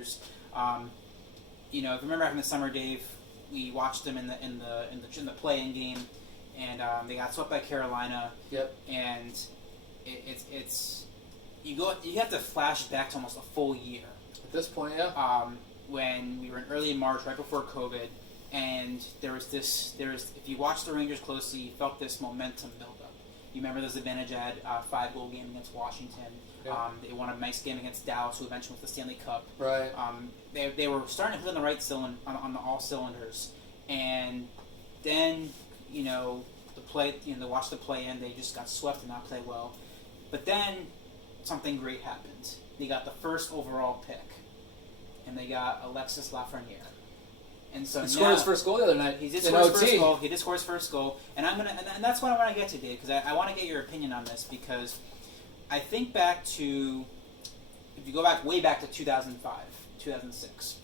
Rangers. You know, if you remember back in the summer, Dave, we watched them in the play-in game, and they got swept by Carolina. Yep. And it's you have to flash back to almost a full year. At this point, yeah. When we were in early March, right before COVID, and there was if you watched the Rangers closely, you felt this momentum build up. You remember the Zibanejad 5-goal game against Washington. Yeah. They won a nice game against Dallas, who eventually won the Stanley Cup. Right. They were starting to hit on the right cylinder, on all cylinders, and then they watched the play in. They just got swept and not play well. But then something great happened. They got the first overall pick, and they got Alexis Lafreniere. And so he scored his first goal the other night. He did score his first goal. He did score his first goal, and that's what I want to get to, Dave, because I want to get your opinion on this, because I think back to, if you go way back to 2005, 2006,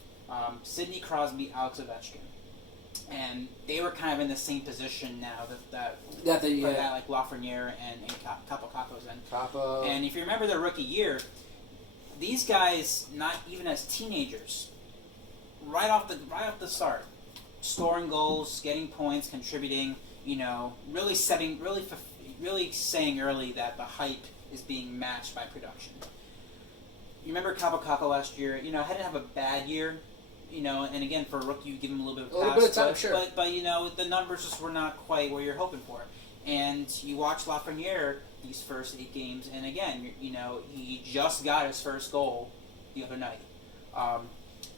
Sidney Crosby, Alex Ovechkin, and they were kind of in the same position now that like Lafreniere and Capo's in. Capo. And if you remember their rookie year, these guys, not even as teenagers, right off the start, scoring goals, getting points, contributing, really saying early that the hype is being matched by production. You remember Capo last year? Hadn't have a bad year. And again, for a rookie, you give him a little bit of pass, time, sure. But the numbers just were not quite where you're hoping for. And you watch Lafreniere these first 8 games, and again, he just got his first goal the other night.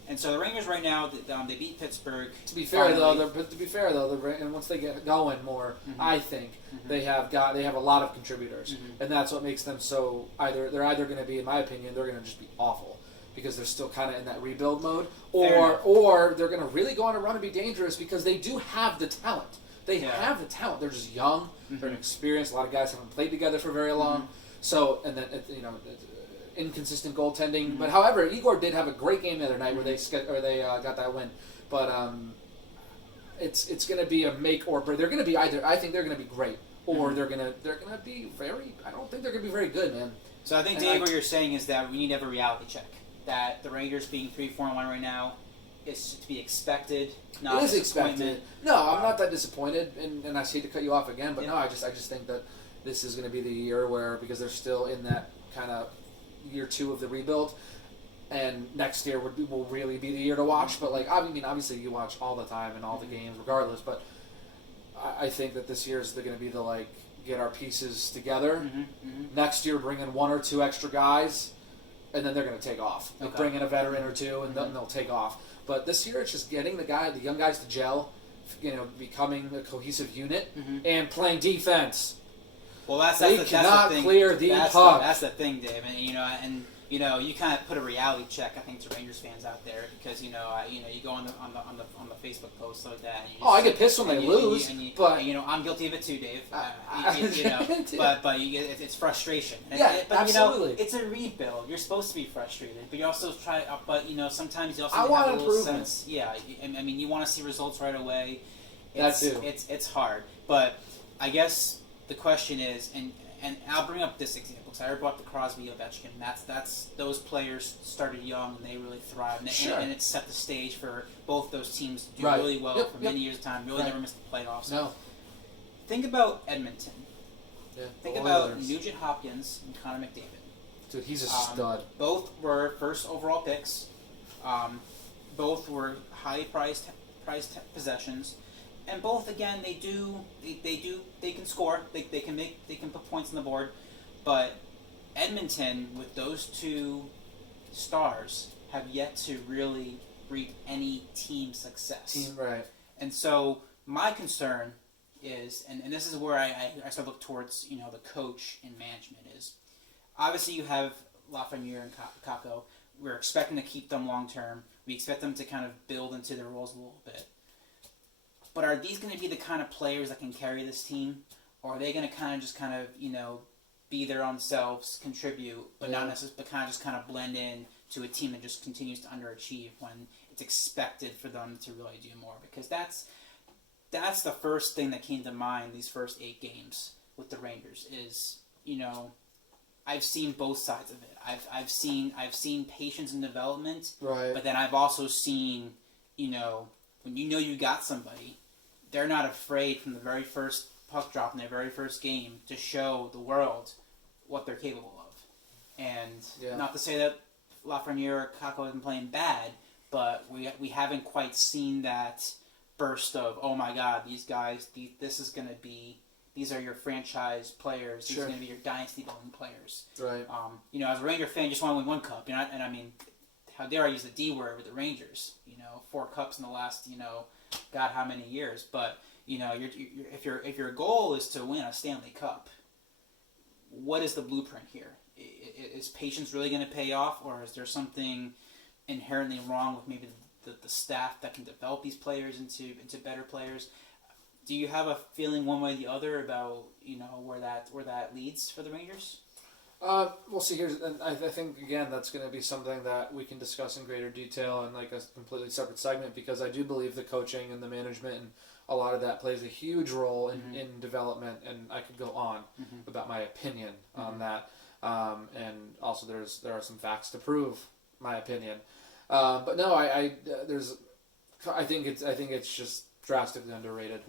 And so the Rangers right now, they beat Pittsburgh. To be fair though, and once they get going more, mm-hmm. I think they have a lot of contributors, mm-hmm. and that's what makes them so they're either going to be, in my opinion, they're going to just be awful because they're still kind of in that rebuild mode, or they're going to really go on a run and be dangerous because they do have the talent. They have the talent. They're just young. Mm-hmm. They're inexperienced. A lot of guys haven't played together for very long. Mm-hmm. So, and then inconsistent goaltending. Mm-hmm. But however, Igor did have a great game the other night, mm-hmm. where they got that win. But it's going to be a make or break. They're going to be either. I think they're going to be great, or mm-hmm. they're going to be very. I don't think they're going to be very good, man. So I think, Dave, what you're saying is that we need to have a reality check. That the Rangers being 3-4-1 right now is to be expected. Not it is expected. No, I'm not that disappointed, and I hate to cut you off again, but no, I just think that this is going to be the year where, because they're still in that kind of year 2 of the rebuild, and next year will really be the year to watch. But obviously you watch all the time and all the games regardless. But I think that this year is going to be the get our pieces together. Mm-hmm, mm-hmm. Next year, bring in 1 or 2 extra guys, and then they're going to take off. Okay. Bring in a veteran or 2, and then they'll take off. But this year, it's just getting the young guys to gel, becoming a cohesive unit, mm-hmm. and playing defense. Well, that's the thing. Clear the puck. That's the thing, Dave. And you kind of put a reality check, I think, to Rangers fans out there, because you go on the Facebook posts like that. And I get pissed when they lose, but I'm guilty of it too, Dave. It's frustration. Absolutely. It's a rebuild. You're supposed to be frustrated, but you also try. But sometimes you also want have a little improvement. sense. Yeah, you want to see results right away. It's hard, but I guess the question is, and I'll bring up this example because I already brought up the Crosby Ovechkin. That's those players started young and they really thrived, and it set the stage for both those teams to do really well for many years of time. Really never missed the playoffs. No. Think about Edmonton. Yeah. Think about Nugent-Hopkins and Connor McDavid. Dude, he's a stud. Both were first overall picks. Both were highly priced possessions. And both, again, they can score. They can put points on the board. But Edmonton, with those 2 stars, have yet to really reap any team success. Right. And so my concern is, and this is where I start to look towards, the coach and management is, obviously you have Lafreniere and Kako. We're expecting to keep them long term. We expect them to kind of build into their roles a little bit. But are these going to be the kind of players that can carry this team? Or are they going to kind of be their own selves, contribute, but not necessarily, but kind of blend in to a team that just continues to underachieve when it's expected for them to really do more? Because that's the first thing that came to mind these first 8 games with the Rangers is, I've seen both sides of it. I've seen patience and development, Right. but then I've also seen, when you got somebody, they're not afraid from the very first puck drop in their very first game to show the world what they're capable of. And not to say that Lafreniere or Kako have been playing bad, but we haven't quite seen that burst of, oh my God, these guys, this is going to be, these are your franchise players. These are going to be your dynasty building players. Right. As a Ranger fan, you just want to win one cup. And I mean, how dare I use the D word with the Rangers? 4 cups in the last, God, how many years? But if your goal is to win a Stanley Cup, what is the blueprint here? Is patience really going to pay off, or is there something inherently wrong with maybe the staff that can develop these players into better players? Do you have a feeling one way or the other about where that leads for the Rangers? We'll see. And I think again that's going to be something that we can discuss in greater detail in like a completely separate segment, because I do believe the coaching and the management and a lot of that plays a huge role in development, and I could go on about my opinion on that. And also there are some facts to prove my opinion. But no, I think it's just drastically underrated.